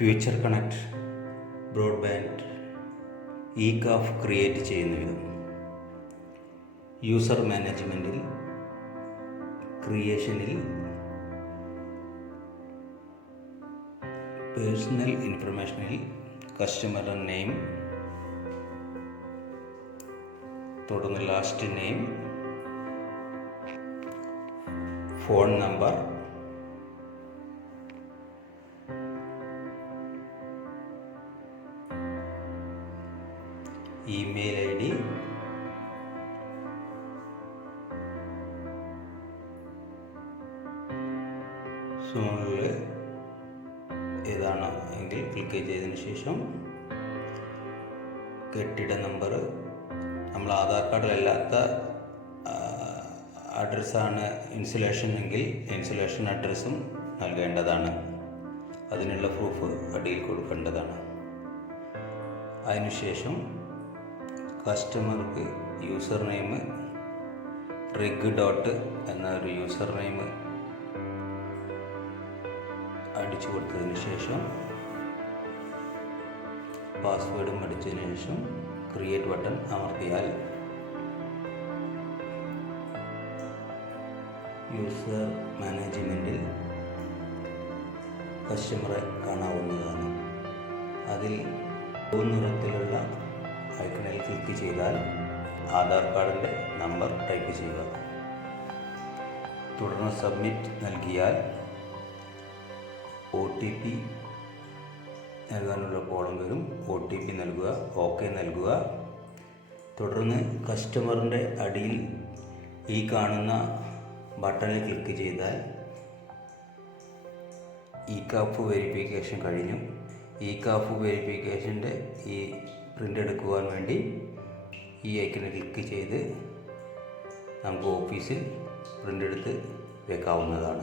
Future connect broadband ഇകാഫ് create ചെയ്യുന്ന വിധം user മാനേജ്മെൻറ്റിൽ ക്രിയേഷനിൽ personal ഇൻഫർമേഷനിൽ customer name തുടർന്ന് last name, phone number, email ID, മുകളിൽ ഏതാണ് എങ്കിൽ ക്ലിക്ക് ചെയ്തതിന് ശേഷം കെട്ടിട നമ്പർ, നമ്മൾ ആധാർ കാർഡിലല്ലാത്ത അഡ്രസ്സാണ് ഇൻസുലേഷൻ എങ്കിൽ ഇൻസുലേഷൻ അഡ്രസ്സും നൽകേണ്ടതാണ്. അതിനുള്ള പ്രൂഫ് അടിയിൽ കൊടുക്കേണ്ടതാണ്. അതിനുശേഷം കസ്റ്റമർക്ക് യൂസർ നെയിം റിഗ് ഡോട്ട് എന്ന ഒരു യൂസർ നെയിം അടിച്ചു കൊടുത്തതിന് ശേഷം പാസ്വേഡും അടിച്ചതിന് ശേഷം ക്രിയേറ്റ് ബട്ടൺ അമർത്തിയാൽ യൂസർ മാനേജ്മെൻറ്റിൽ കസ്റ്റമറെ കാണാവുന്നതാണ്. അതിൽ നിറത്തിലുള്ള ഐക്കണിൽ ക്ലിക്ക് ചെയ്താൽ ആധാർ കാർഡിൻ്റെ നമ്പർ ടൈപ്പ് ചെയ്യുക. തുടർന്ന് സബ്മിറ്റ് നൽകിയാൽ OTP നൽകാനുള്ള കോളം വരും. OTP നൽകുക, OK നൽകുക. തുടർന്ന് കസ്റ്റമറിൻ്റെ അടിയിൽ ഈ കാണുന്ന ബട്ടണിൽ ക്ലിക്ക് ചെയ്താൽ ഇകാഫ് വെരിഫിക്കേഷൻ കഴിഞ്ഞു. ഇകാഫ് വെരിഫിക്കേഷൻ്റെ ഈ പ്രിൻ്റ് എടുക്കുവാൻ വേണ്ടി ഈ ഐക്കണിൽ ക്ലിക്ക് ചെയ്ത് നമുക്ക് ഓഫീസിൽ പ്രിൻ്റ് എടുത്ത് വെക്കാവുന്നതാണ്.